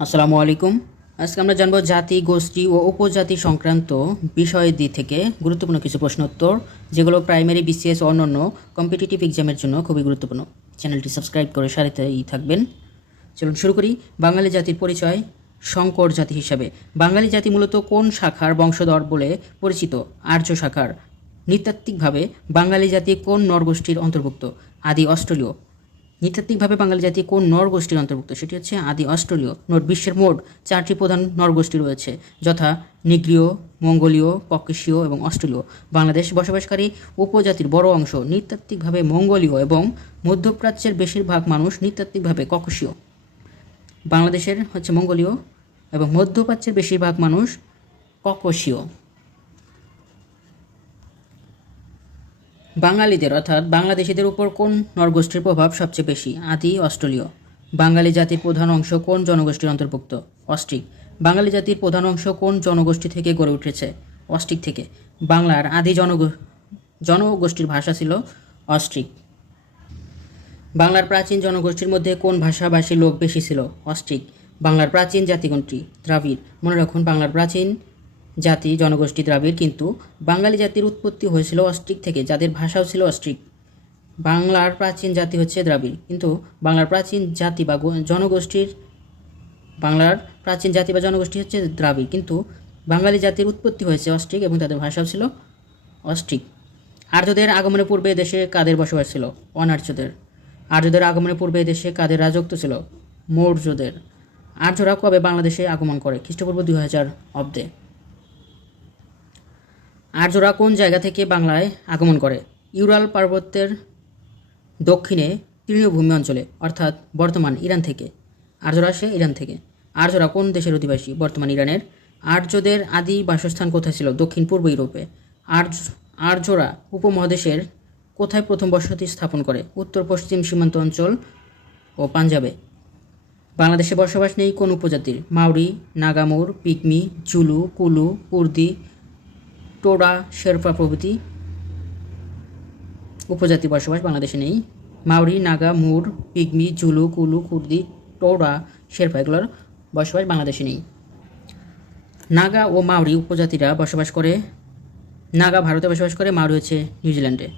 আসসালামু আলাইকুম। আজকে আমরা জানব জাতি, গোষ্ঠী ও উপজাতি সংক্রান্ত বিষয়ের দিক থেকে গুরুত্বপূর্ণ কিছু প্রশ্ন উত্তর যেগুলো প্রাইমারি বিসিএস ও অন্যান্য কম্পিটিটিভ এক্সামের জন্য খুবই গুরুত্বপূর্ণ। চ্যানেলটি সাবস্ক্রাইব করে সারিতেই থাকবেন। চলুন শুরু করি। বাঙালি জাতির পরিচয় শঙ্কর জাতি হিসাবে। বাঙালি জাতি মূলত কোন শাখার বংশধর বলে পরিচিত? আর্য শাখার। নৃতাত্ত্বিকভাবে বাঙালি জাতি কোন নরগোষ্ঠীর অন্তর্ভুক্ত? আদি অস্ট্রেলীয়। নৃতাত্ত্বিকভাবে বাঙালি জাতি কোন নরগোষ্ঠীর অন্তর্ভুক্ত? সেটি হচ্ছে আদি অস্ট্রেলীয় নোট বিশ্বের মোট চারটি প্রধান নরগোষ্ঠী রয়েছে, যথা নিগ্রীয়, মঙ্গোলীয়, ককেশীয় এবং অস্ট্রেলীয় বাংলাদেশ বসবাসকারী উপজাতির বড় অংশ নৃতাত্ত্বিকভাবে মঙ্গোলীয় এবং মধ্যপ্রাচ্যের বেশিরভাগ মানুষ নৃতাত্ত্বিকভাবে ককেশীয়। বাংলাদেশের হচ্ছে মঙ্গোলীয় এবং মধ্যপ্রাচ্যের বেশিরভাগ মানুষ ককশীয়। বাঙালিদের, অর্থাৎ বাংলাদেশিদের উপর কোন নরগোষ্ঠীর প্রভাব সবচেয়ে বেশি? আদি, অস্ট্রেলীয়। বাঙালি জাতির প্রধান অংশ কোন জনগোষ্ঠীর অন্তর্ভুক্ত? অস্ট্রিক। বাঙালি জাতির প্রধান অংশ কোন জনগোষ্ঠী থেকে গড়ে উঠেছে? অস্ট্রিক থেকে। বাংলার আদি জনগ, জনগোষ্ঠীর ভাষা ছিল অস্ট্রিক। বাংলার প্রাচীন জনগোষ্ঠীর মধ্যে কোন ভাষাভাষী লোক বেশি ছিল? অস্ট্রিক। বাংলার প্রাচীন জাতি কোনটি দ্রাবিড়। মনে রাখুন, বাংলার প্রাচীন জাতি জনগোষ্ঠী দ্রাবিড়, কিন্তু বাঙালি জাতির উৎপত্তি হয়েছিল অস্ট্রিক থেকে, যাদের ভাষাও ছিল অস্ট্রিক। বাংলার প্রাচীন জাতি হচ্ছে দ্রাবিড়, কিন্তু বাংলার প্রাচীন জাতি বা জনগোষ্ঠীর, বাংলার প্রাচীন জাতি বা জনগোষ্ঠী হচ্ছে দ্রাবিড়, কিন্তু বাঙালি জাতির উৎপত্তি হয়েছে অস্ট্রিক এবং তাদের ভাষাও ছিল অস্ট্রিক। আর্যদের আগমনের পূর্বে দেশে কাদের বসবাস ছিল? অনার্যদের। আর্যদের আগমনের পূর্বে দেশে কাদের রাজত্ব ছিল? মৌর্যদের। আর্যরা কবে বাংলাদেশে আগমন করে? খ্রিস্টপূর্ব দুই হাজার অব্দে। আর্যরা কোন জায়গা থেকে বাংলায় আগমন করে? ইউরাল পার্বত্যের দক্ষিণে তৃণভূমি অঞ্চলে, অর্থাৎ বর্তমান ইরান থেকে। আর্যরা আসে ইরান থেকে। আর্যরা কোন দেশের অধিবাসী? বর্তমান ইরানের। আর্যদের আদি বাসস্থান কোথায় ছিল? দক্ষিণ পূর্ব ইউরোপে। আর্য আর্যরা উপমহাদেশের কোথায় প্রথম বসতি স্থাপন করে? উত্তর, পশ্চিম সীমান্ত অঞ্চল ও পাঞ্জাবে। বাংলাদেশে বসবাস নেই কোন উপজাতির। মাউরি, নাগামুর, পিকমি, জুলু, কুলু, কুর্দি টোড়া, শেরপা প্রভৃতি উপজাতি বসবাস বাংলাদেশে নেই। Maori, Naga, Moor, pygmy Zulu Kulu কুর্দি, টোড়া, শেরপা এগুলোর বসবাস বাংলাদেশে নেই। নাগা ও মাউরি উপজাতিরা বসবাস করে, নাগা ভারতে বসবাস করে, মাউরি হচ্ছে নিউজিল্যান্ডে।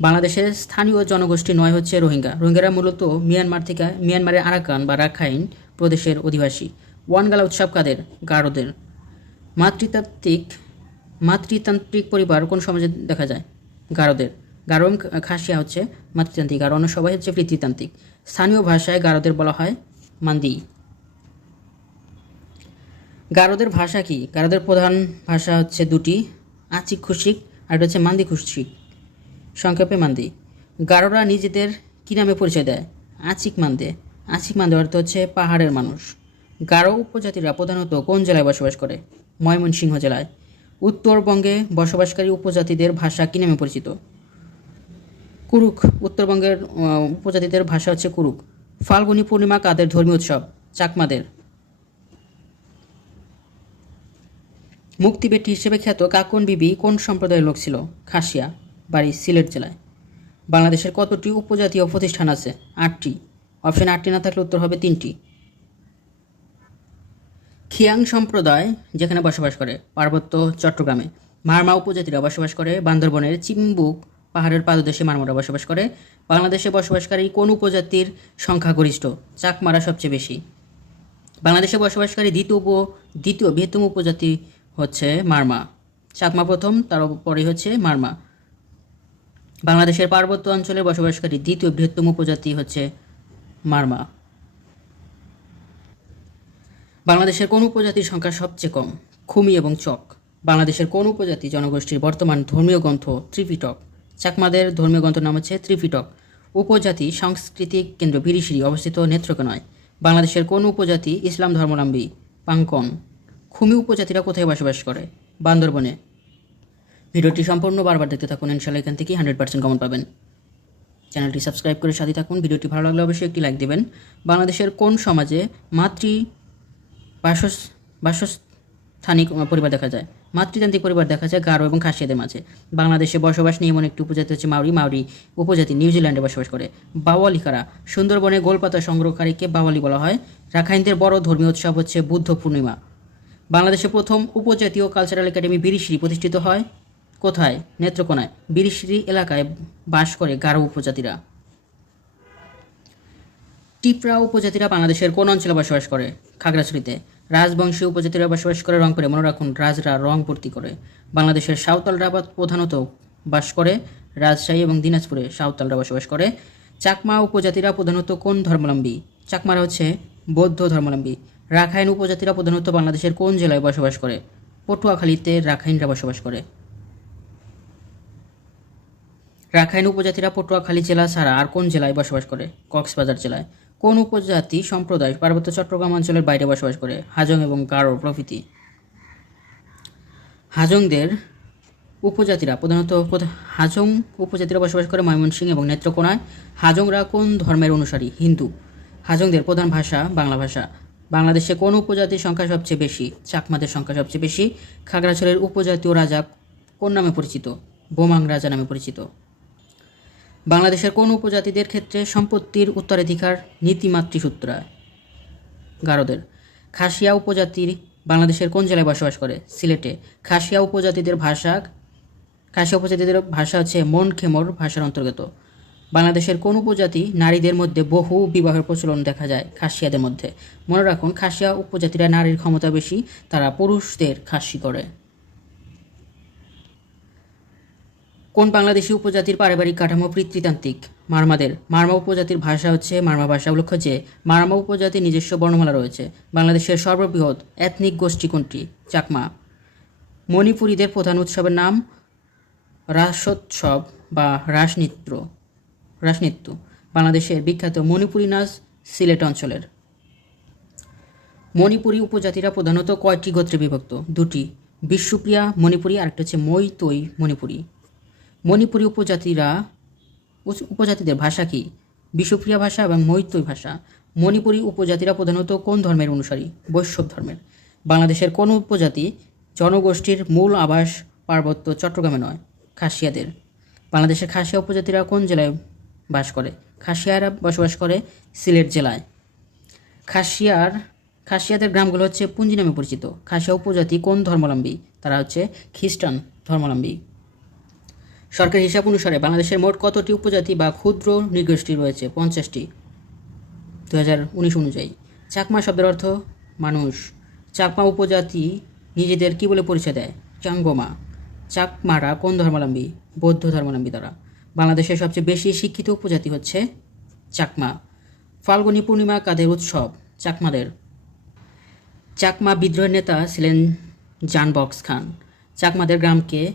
বাংলাদেশের স্থানীয় জনগোষ্ঠী নয় হচ্ছে রোহিঙ্গা। রোহিঙ্গারা মূলত মিয়ানমার থেকে, মিয়ানমারের আরাকান বা রাখাইন প্রদেশের অধিবাসী। ওয়ানগালা উৎসব কাদের? গারোদের। মাতৃতাত্ত্বিক, মাতৃতান্ত্রিক পরিবার কোন সমাজে দেখা যায়? গারোদের। গারো খাসিয়া হচ্ছে মাতৃতান্ত্রিক। আর অন্য সবাই হচ্ছে পিতৃতান্ত্রিক। স্থানীয় ভাষায় গারোদের বলা হয় মান্দি। গারোদের ভাষা কি? গারোদের প্রধান ভাষা হচ্ছে দুটি, আচিক খুশিক আর হচ্ছে মান্দি খুশিক। সংক্ষেপে মান্দি। গারোরা নিজেদের কী নামে পরিচয় দেয়? আচিক মান্দে। আচিক মান্দে অর্থ হচ্ছে পাহাড়ের মানুষ। গারো উপজাতিরা প্রধানত কোন জেলায় বসবাস করে? ময়মনসিংহ জেলায়। উত্তরবঙ্গে বসবাসকারী উপজাতিদের ভাষা কী নামে পরিচিত? কুরুক উত্তরবঙ্গের উপজাতিদের ভাষা হচ্ছে কুরুক ফাল্গুনী পূর্ণিমা কাদের ধর্মীয় উৎসব? চাকমাদের। মুক্তিবেটি হিসেবে খ্যাত কাকন বিবি কোন সম্প্রদায়ের লোক ছিল? খাসিয়া, বাড়ি সিলেট জেলায়। বাংলাদেশের কতটি উপজাতীয় প্রতিষ্ঠান আছে? আটটি। অপশন আটটি না থাকলে উত্তর হবে তিনটি। খিয়াং সম্প্রদায়, যেখানে বসবাস করে, পার্বত্য চট্টগ্রামে। মারমা উপজাতিরা বসবাস করে, বান্দরবনের চিম্বুক পাহাড়ের পাদদেশে মারমারা বসবাস করে। বাংলাদেশে বসবাসকারী কোন উপজাতির সংখ্যাগরিষ্ঠ? চাকমারা সবচেয়ে বেশি। বাংলাদেশে বসবাসকারী দ্বিতীয় উপ, দ্বিতীয় বৃহত্তম উপজাতি হচ্ছে মারমা। চাকমা প্রথম, তার পরে হচ্ছে মারমা। বাংলাদেশের পার্বত্য অঞ্চলে বসবাসকারী দ্বিতীয় বৃহত্তম উপজাতি হচ্ছে মারমা। বাংলাদেশের কোন উপজাতির সংখ্যা সবচেয়ে কম? খুমি এবং চক। বাংলাদেশের কোন উপজাতি জনগোষ্ঠীর বর্তমান ধর্মীয় গ্রন্থ ত্রিপিটক? চাকমাদের ধর্মীয় গ্রন্থ নাম হচ্ছে ত্রিপিটক। উপজাতি সাংস্কৃতিক কেন্দ্র বিরিশিরি অবস্থিত নেত্রকোনায় বাংলাদেশের কোন উপজাতি ইসলাম ধর্মাবলম্বী? পাঙ্কন খুমি উপজাতিরা কোথায় বসবাস করে? বান্দরবনে। ভিডিওটি সম্পূর্ণ বারবার দেখতে থাকুন। ইনশাল্লাহ এখান থেকে হান্ড্রেড পার্সেন্ট কমন পাবেন। চ্যানেলটি সাবস্ক্রাইব করে সাথে থাকুন। ভিডিওটি ভালো লাগলে অবশ্যই একটি লাইক দেবেন। বাংলাদেশের কোন সমাজে মাতৃ বাসস, বাসস্থানিক পরিবার দেখা যায়। মাতৃতান্ত্রিক পরিবার দেখা যায় গারো এবং খাসিয়াদের মাঝে। বাংলাদেশে বসবাস নিয়ে এমন একটি উপজাতি হচ্ছে মাউরি। মাউরি উপজাতি নিউজিল্যান্ডে বসবাস করে। বাওয়ালিকারা সুন্দরবনে গোলপাতা সংগ্রহকারীকে বাওয়ালি বলা হয়। রাখাইনদের বড় ধর্মীয় উৎসব হচ্ছে বুদ্ধ পূর্ণিমা। বাংলাদেশের প্রথম উপজাতীয় কালচারাল একাডেমি বিরিশ্রী প্রতিষ্ঠিত হয় কোথায়? নেত্রকোনায়। বিরিশ্রী এলাকায় বাস করে গারো উপজাতিরা। টিপরা উপজাতিরা বাংলাদেশের কোন অঞ্চলে বসবাস করে? খাগড়াছড়িতে। রাজবংশী উপজাতিরা বসবাস করে রংপুরে। মনে রাখুন, রাজরা রং ভর্তি করে। বাংলাদেশের সাঁওতালরা প্রধানত বাস করে রাজশাহী এবং দিনাজপুরে সাঁওতালরা বসবাস করে। চাকমা উপজাতিরা প্রধানত কোন ধর্মাবলম্বী? চাকমারা হচ্ছে বৌদ্ধ ধর্মাবলম্বী। রাখাইন উপজাতিরা প্রধানত বাংলাদেশের কোন জেলায় বসবাস করে? পটুয়াখালীতে রাখাইনরা বসবাস করে। রাখাইন উপজাতিরা পটুয়াখালী জেলা ছাড়া আর কোন জেলায় বসবাস করে? কক্সবাজার জেলায়। কোন উপজাতি সম্প্রদায় পার্বত্য চট্টগ্রাম অঞ্চলের বাইরে বসবাস করে? হাজং এবং গারো প্রভৃতি। হাজংদের উপজাতিরা প্রধানত প্রধা- হাজং উপজাতিরা বসবাস করে ময়মনসিংহ এবং নেত্রকোনায়। হাজংরা কোন ধর্মের অনুসারী? হিন্দু। হাজংদের প্রধান ভাষা বাংলা ভাষা। বাংলাদেশে কোন উপজাতির সংখ্যা সবচেয়ে বেশি? চাকমাদের সংখ্যা সবচেয়ে বেশি। খাগড়াছড়ির উপজাতীয় রাজা কোন নামে পরিচিত? বোমাং রাজা নামে পরিচিত। বাংলাদেশের কোন উপজাতিদের ক্ষেত্রে সম্পত্তির উত্তরাধিকার নীতিমাতৃসূত্রায় গারোদের, খাসিয়া উপজাতির বাংলাদেশের কোন জেলায় বসবাস করে? সিলেটে, খাসিয়া উপজাতিদের ভাষা, খাসিয়া উপজাতিদের ভাষা হচ্ছে মন খেমর ভাষার অন্তর্গত। বাংলাদেশের কোন উপজাতি নারীদের মধ্যে বহু বিবাহের প্রচলন দেখা যায় খাসিয়াদের মধ্যে? মনে রাখুন, খাসিয়া উপজাতিরা নারীর ক্ষমতা বেশি, তারা পুরুষদের খাসি করে। কোন বাংলাদেশি উপজাতির পারিবারিক কাঠামো পিতৃতান্ত্রিক? মারমাদের। মারমা উপজাতির ভাষা হচ্ছে মারমা ভাষা উল্লেখ্য যে মারমা উপজাতির নিজস্ব বর্ণমালা রয়েছে। বাংলাদেশের সর্ববৃহৎ এথনিক গোষ্ঠী কোনটি? চাকমা। মণিপুরীদের প্রধান উৎসবের নাম রাসোৎসব বা রাসনৃত্য রাসনৃত্য। বাংলাদেশের বিখ্যাত মণিপুরী নাচ সিলেট অঞ্চলের। মণিপুরী উপজাতিরা প্রধানত কয়টি গোত্রে বিভক্ত? দুটি। বিশ্বপ্রিয়া মণিপুরী, আরেকটা হচ্ছে মৈতৈ মণিপুরী। মণিপুরী উপজাতিরা উপজাতিদের ভাষা কি? বিশ্বপ্রিয়া ভাষা এবং মৈত্রী ভাষা। মণিপুরী উপজাতিরা প্রধানত কোন ধর্মের অনুসারী? বৈষ্ণব ধর্মের। বাংলাদেশের কোন উপজাতি জনগোষ্ঠীর মূল আবাস পার্বত্য চট্টগ্রামে নয়, খাসিয়াদের? বাংলাদেশের খাসিয়া উপজাতিরা কোন জেলায় বাস করে? খাসিয়ারা বসবাস করে সিলেট জেলায়। খাসিয়ার, খাসিয়াদের গ্রামগুলো হচ্ছে পুঞ্জি নামে পরিচিত। খাসিয়া উপজাতি কোন ধর্মাবলম্বী? তারা হচ্ছে খ্রিস্টান ধর্মাবলম্বী। সরকারি হিসাব অনুসারে বাংলাদেশের মোট কতটি উপজাতি বা ক্ষুদ্র নৃগোষ্ঠী রয়েছে? পঞ্চাশটি। দু উনিশ অনুযায়ী। চাকমা শব্দের অর্থ মানুষ। চাকমা উপজাতি নিজেদের কি বলে পরিচয় দেয়? চাঙ্গমা। চাকমারা কোন ধর্মাবলম্বী? বৌদ্ধ ধর্মাবলম্বী তারা বাংলাদেশের সবচেয়ে বেশি শিক্ষিত উপজাতি হচ্ছে চাকমা। ফাল্গুনী পূর্ণিমা কাদের উৎসব? চাকমাদের। চাকমা বিদ্রোহের নেতা ছিলেন জানবক্স খান। চাকমাদের গ্রামকে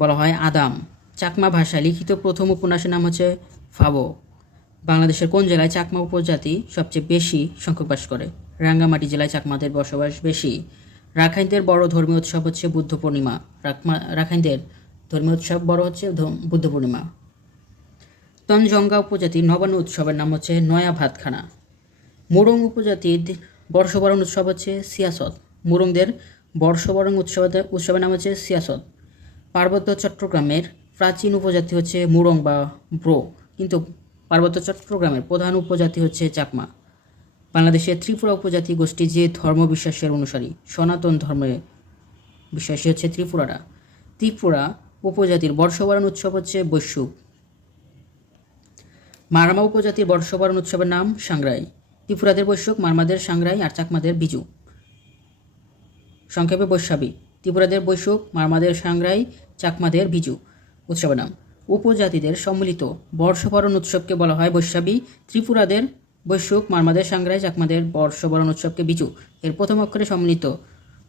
বলা হয় আদাম। চাকমা ভাষায় লিখিত প্রথম উপন্যাসের নাম হচ্ছে ফাবো। বাংলাদেশের কোন জেলায় চাকমা উপজাতি সবচেয়ে বেশি সংখ্যক বাস করে? রাঙ্গামাটি জেলায় চাকমাদের বসবাস বেশি। রাখাইনদের বড় ধর্মীয় উৎসব হচ্ছে বুদ্ধ পূর্ণিমা। রাখাইনদের ধর্মীয় উৎসব বড় হচ্ছে বুদ্ধ পূর্ণিমা। তঞ্জঙ্গা উপজাতির নবান্ন উৎসবের নাম হচ্ছে নয়া ভাতখানা। মুরং উপজাতির বর্ষবরণ উৎসব হচ্ছে সিয়াসত। মুরংদের বর্ষবরণ উৎসবের উৎসবের নাম হচ্ছে সিয়াসত। পার্বত্য চট্টগ্রামের প্রাচীন উপজাতি হচ্ছে মুরং বা ব্রো, কিন্তু পার্বত্য চট্টগ্রামের প্রধান উপজাতি হচ্ছে চাকমা। বাংলাদেশের ত্রিপুরা উপজাতি গোষ্ঠী যে ধর্ম বিশ্বাসের অনুসারী, সনাতন ধর্মে বিশ্বাসী হচ্ছে ত্রিপুরারা। ত্রিপুরা উপজাতির বর্ষবরণ উৎসব হচ্ছে বৈশুক মারমা উপজাতির বর্ষবরণ উৎসবের নাম সাংগ্রাই ত্রিপুরাদের বৈশ্যক মারমাদের সাংগ্রাই আর চাকমাদের বিজু। সংক্ষেপে বৈশাবী ত্রিপুরাদের বৈশ্যক মারমাদের সাংগ্রাই চাকমাদের বিজু উৎসবের নাম। উপজাতিদের সম্মিলিত বর্ষবরণ উৎসবকে বলা হয় বৈশাবী ত্রিপুরাদের বৈশ্যক মারমাদের সাংগ্রাই চাকমাদের বর্ষবরণ উৎসবকে বিজু এর প্রথম অক্ষরে সম্মিলিত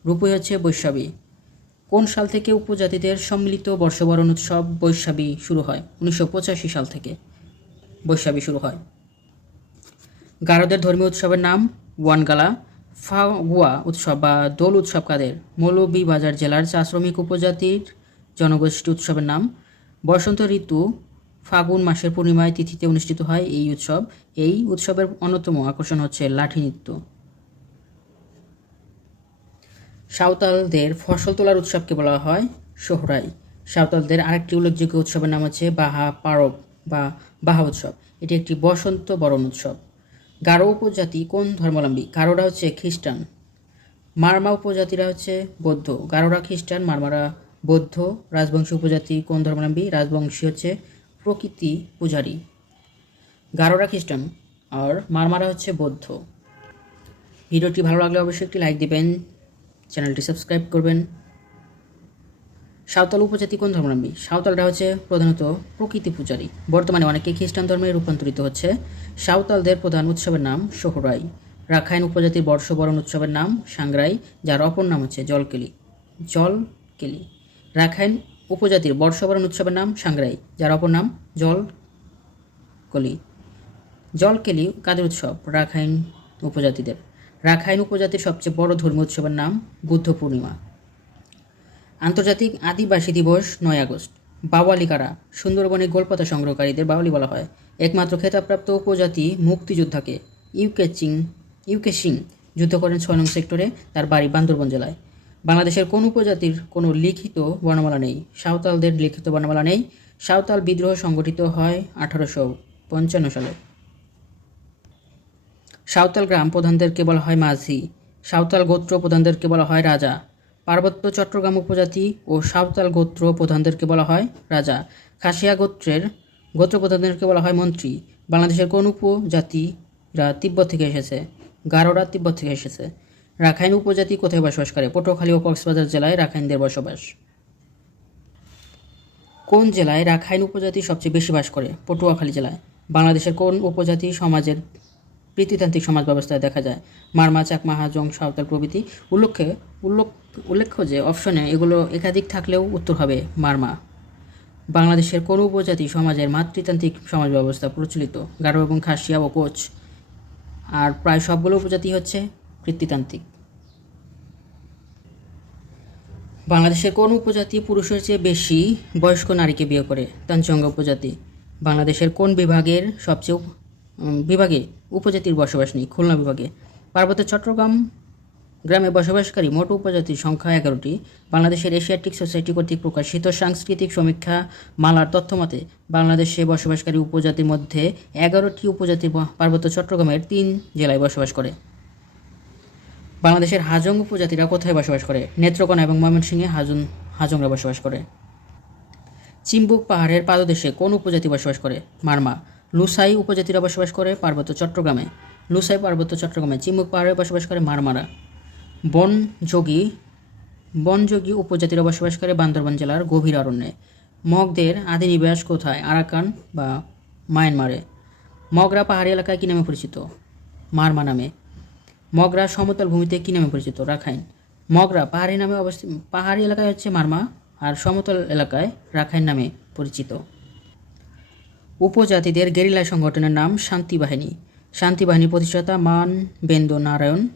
রূপই হচ্ছে বৈশাবী কোন সাল থেকে উপজাতিদের সম্মিলিত বর্ষবরণ উৎসব বৈশাবী শুরু হয়? উনিশশো পঁচাশি সাল থেকে বৈশাখী শুরু হয়। গারোদের ধর্মীয় উৎসবের নাম ওয়ানগালা। ফাগুয়া উৎসব বা দোল উৎসব কাদের? মৌলভীবাজার জেলার চা শ্রমিক উপজাতির জনগোষ্ঠী উৎসবের নাম। বসন্ত ঋতু, ফাগুন মাসের পূর্ণিমায় তিথিতে অনুষ্ঠিত হয় এই উৎসব। এই উৎসবের অন্যতম আকর্ষণ হচ্ছে লাঠি নৃত্য। সাঁওতালদের ফসল তোলার উৎসবকে বলা হয় সোহরাই। সাঁওতালদের আরেকটি উল্লেখযোগ্য উৎসবের নাম হচ্ছে বাহা পারব বা বাহা উৎসব। এটি একটি বসন্ত বরণ উৎসব। গারো উপজাতি কোন ধর্মাবলম্বী? গারোরা হচ্ছে খ্রিস্টান। মারমা উপজাতিরা হচ্ছে বৌদ্ধ। গারোরা খ্রিস্টান, মারমারা বৌদ্ধ। রাজবংশী উপজাতি কোন ধর্মাবলম্বী? রাজবংশী হচ্ছে প্রকৃতি পূজারী। গারোরা খ্রিস্টান আর মারমারা হচ্ছে বৌদ্ধ। ভিডিওটি ভালো লাগলে অবশ্যই একটি লাইক দেবেন, চ্যানেলটি সাবস্ক্রাইব করবেন। সাঁওতাল উপজাতি কোন ধর্মাবলম্বী সাঁওতালরা হচ্ছে প্রধানত প্রকৃতি পূজারী। বর্তমানে অনেকে খ্রিস্টান ধর্মে রূপান্তরিত হচ্ছে। সাঁওতালদের প্রধান উৎসবের নাম সোহরাই। রাখাইন উপজাতির বর্ষবরণ উৎসবের নাম সাংগ্রাই যার অপর নাম হচ্ছে জলকেলি। জলকেলি। রাখাইন উপজাতির বর্ষবরণ উৎসবের নাম সাংগ্রাই যার অপর নাম জলকলি। জলকেলি কাদের উৎসব? রাখাইন উপজাতিদের। রাখাইন উপজাতির সবচেয়ে বড় ধর্মীয় উৎসবের নাম বুদ্ধ পূর্ণিমা। আন্তর্জাতিক আদিবাসী দিবস নয় আগস্ট। বাওয়ালি কারা সুন্দরবনে গোলপাতা সংগ্রহকারীদের বাওয়ালি বলা হয়। একমাত্র খেতাবপ্রাপ্ত উপজাতি মুক্তিযোদ্ধাকে ইউকে চিং, ইউকে সিং যুদ্ধ করেন ছয় নং সেক্টরে তার বাড়ি বান্দরবন জেলায়। বাংলাদেশের কোন উপজাতির কোনো লিখিত বর্ণমালা নেই। সাঁওতালদের লিখিত বর্ণমালা নেই। সাঁওতাল বিদ্রোহ সংগঠিত হয় আঠারোশো পঞ্চান্ন সালে। সাঁওতাল গ্রাম প্রধানদেরকে বলা হয় মাঝি। সাঁওতাল গোত্র প্রধানদেরকে বলা হয় রাজা। পার্বত্য চট্টগ্রাম উপজাতি ও সাঁওতাল গোত্র প্রধানদেরকে বলা হয় রাজা। খাসিয়া গোত্রের গোত্র প্রধানদেরকে বলা হয় মন্ত্রী। বাংলাদেশের কোন উপজাতিরা তিব্বত থেকে এসেছে? গারোরা তিব্বত থেকে এসেছে। রাখাইন উপজাতি কোথায় বসবাস করে? পটুয়াখালী ও কক্সবাজার জেলায় রাখাইনদের বসবাস। কোন জেলায় রাখাইন উপজাতি সবচেয়ে বেশি বাস করে? পটুয়াখালী জেলায়। বাংলাদেশের কোন উপজাতি সমাজের প্রীতিতান্ত্রিক সমাজ ব্যবস্থায় দেখা যায়? মারমা চাকমা হাজং সাঁওতাল প্রভৃতি। উল্লেখ্য উল্লেখ উল্লেখ্য যে অপশনে এগুলো একাধিক থাকলেও উত্তর হবে মারমা। বাংলাদেশের কোন উপজাতি সমাজের মাতৃতান্ত্রিক সমাজ ব্যবস্থা প্রচলিত? গারো এবং খাসিয়া ও কোচ। আর প্রায় সবগুলো উপজাতি হচ্ছে কৃত্তিতান্ত্রিক। বাংলাদেশের কোন উপজাতি পুরুষের চেয়ে বেশি বয়স্ক নারীকে বিয়ে করে? তানচঙ্গা উপজাতি। বাংলাদেশের কোন বিভাগের সবচেয়ে বিভাগে উপজাতির বসবাস নেই? খুলনা বিভাগে। পার্বত্য চট্টগ্রাম গ্রামে বসবাসকারী মোট উপজাতির সংখ্যা এগারোটি। বাংলাদেশের এশিয়াটিক সোসাইটি কর্তৃক প্রকাশিত সাংস্কৃতিক সমীক্ষা মালার তথ্যমতে বাংলাদেশে বসবাসকারী উপজাতির মধ্যে এগারোটি উপজাতি পার্বত্য চট্টগ্রামের তিন জেলায় বসবাস করে। বাংলাদেশের হাজং উপজাতিরা কোথায় বসবাস করে? নেত্রকোনা এবং ময়মনসিংহে হাজং, হাজংরা বসবাস করে। চিম্বুক পাহাড়ের পাদদেশে কোন উপজাতি বসবাস করে? মারমা। লুসাই উপজাতিরা বসবাস করে পার্বত্য চট্টগ্রামে। লুসাই পার্বত্য চট্টগ্রামে চিম্বুক পাহাড়ে বসবাস করে মারমারা। বনযোগী বনযোগী উপজাতিরা বসবাস করে বান্দরবান জেলার গভীর অরণ্যে। মগদের আদি নিবাস কোথায়? আরাকান বা মায়ানমারে। মগরা পাহাড়ি এলাকায় কী নামে পরিচিত? মারমা নামে। মগরা সমতল ভূমিতে কী নামে পরিচিত? রাখাইন। মগরা পাহাড়ি নামে অবস্থিত পাহাড়ি এলাকায় হচ্ছে মারমা আর সমতল এলাকায় রাখাইন নামে পরিচিত। উপজাতিদের গেরিলা সংগঠনের নাম শান্তি বাহিনী। শান্তি বাহিনীর প্রতিষ্ঠাতা মান বেন্দ্র নারায়ণ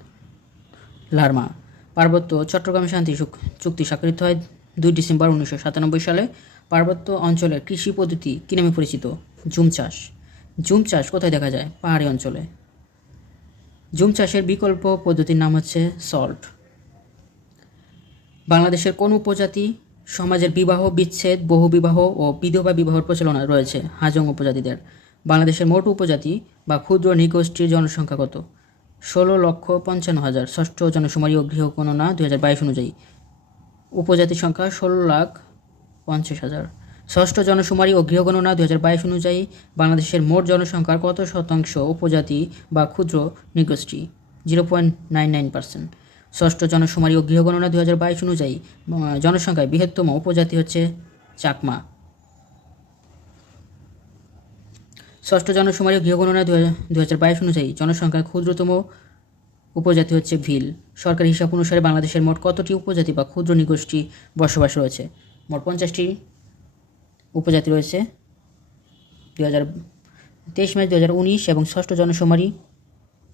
লার্মা। পার্বত্য চট্টগ্রাম শান্তি চুক- চুক্তি স্বাক্ষরিত হয় দুই ডিসেম্বর উনিশশো সাতানব্বই সালে। পার্বত্য অঞ্চলের কৃষি পদ্ধতি কী নামে পরিচিত? জুম চাষ। জুম চাষ কোথায় দেখা যায়? পাহাড়ি অঞ্চলে। জুম চাষের বিকল্প পদ্ধতির নাম হচ্ছে সল্ট। বাংলাদেশের কোন উপজাতি সমাজের বিবাহ, বিচ্ছেদ বহুবিবাহ ও বিধবা বিবাহের প্রচলন রয়েছে? হাজং উপজাতিদের। বাংলাদেশের মোট উপজাতি বা ক্ষুদ্র নৃগোষ্ঠীর জনসংখ্যা কত? ষোলো লক্ষ পঞ্চান্ন হাজার ষষ্ঠ জনশুমারি ও গৃহ গণনা দুই হাজার বাইশ অনুযায়ী। উপজাতির সংখ্যা ষোলো লাখ পঞ্চাশ হাজার। ষষ্ঠ জনশুমারি ও গৃহগণনা দুই হাজার বাইশ অনুযায়ী বাংলাদেশের মোট জনসংখ্যার কত শতাংশ উপজাতি বা ক্ষুদ্র নৃগোষ্ঠী? Zero point nine nine percent. ষষ্ঠ জনশুমারি ও গৃহগণনা দুই হাজার বাইশ অনুযায়ী জনসংখ্যায় বৃহত্তম উপজাতি হচ্ছে চাকমা। ষষ্ঠ জনশুমারি গৃহগণনা দুই হাজার বাইশ অনুযায়ী জনসংখ্যার ক্ষুদ্রতম উপজাতি হচ্ছে ভিল। সরকারি হিসাব অনুসারে বাংলাদেশের মোট কতটি উপজাতি বা ক্ষুদ্র নৃগোষ্ঠী বসবাস রয়েছে? মোট পঞ্চাশটি উপজাতি রয়েছে। দু হাজার তেইশ মার্চ দু হাজার উনিশ এবং ষষ্ঠ জনশুমারি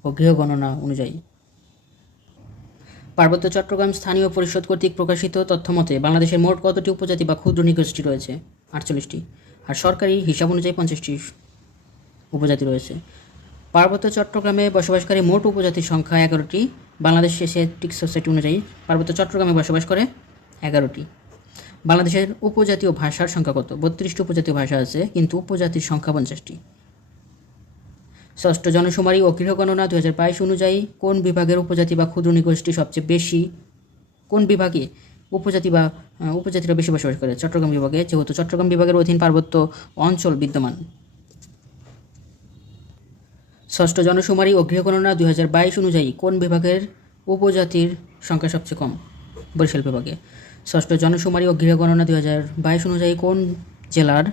ও গৃহগণনা অনুযায়ী। পার্বত্য চট্টগ্রাম স্থানীয় পরিষদ কর্তৃক প্রকাশিত তথ্যমতে বাংলাদেশের মোট কতটি উপজাতি বা ক্ষুদ্র নৃগোষ্ঠী রয়েছে? আটচল্লিশটি। আর সরকারি হিসাব অনুযায়ী পঞ্চাশটি। উপজাতি রয়েছে। পার্বত্য চট্টগ্রামে বসবাসকারী মোট উপজাতির সংখ্যা এগারোটি। বাংলাদেশ এশিয়াটিক সোসাইটি অনুযায়ী পার্বত্য চট্টগ্রামে বসবাস করে এগারোটি। বাংলাদেশের উপজাতীয় ভাষার সংখ্যা কত? বত্রিশটি উপজাতীয় ভাষা আছে, কিন্তু উপজাতির সংখ্যা পঞ্চাশটি। ষষ্ঠ জনশুমারি ও গৃহগণনা দু হাজার বাইশ অনুযায়ী কোন বিভাগের উপজাতি বা ক্ষুদ্র নিগোষ্ঠী সবচেয়ে বেশি, কোন বিভাগে উপজাতি বা উপজাতিরা বেশি বসবাস করে? চট্টগ্রাম বিভাগে, যেহেতু চট্টগ্রাম বিভাগের অধীন পার্বত্য অঞ্চল বিদ্যমান। ষষ্ঠ জনশুমারি ও গৃহগণনা দুই হাজার বাইশ অনুযায়ী কোন বিভাগের উপজাতির সংখ্যা সবচেয়ে কম? বরিশাল বিভাগে। ষষ্ঠ জনশুমারি ও গৃহগণনা দুই হাজার বাইশ অনুযায়ী কোন জেলার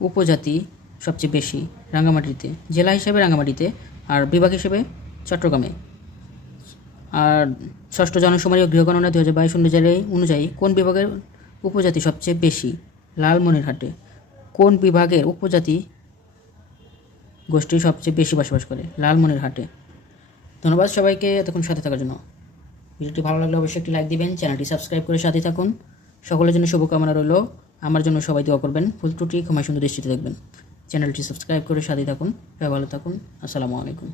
উপজাতি সবচেয়ে বেশি? রাঙ্গামাটিতে। জেলা হিসেবে রাঙ্গামাটিতে, আর বিভাগ হিসেবে চট্টগ্রামে। আর ষষ্ঠ জনশুমারি ও গৃহগণনা দু হাজার বাইশ অনুযায়ী অনুযায়ী কোন বিভাগের উপজাতি সবচেয়ে বেশি? লালমনিরহাটে। কোন বিভাগের উপজাতি গোষ্ঠী সবচেয়ে বেশি বসবাস করে লালমনিরহাটে ধন্যবাদ সবাইকে এতক্ষণ সাথে থাকার জন্য। ভিডিওটি ভালো লাগলে অবশ্যই একটি লাইক দিবেন, চ্যানেলটি সাবস্ক্রাইব করে সাথে থাকুন। সকলের জন্য শুভকামনা রইল। আমার জন্য সবাই দোয়া করবেন, ফুল ত্রুটি ক্ষমায় সুন্দর দৃষ্টিতে দেখবেন। চ্যানেলটি সাবস্ক্রাইব করে সাথে থাকুন ভালো থাকুন, আসসালামু আলাইকুম।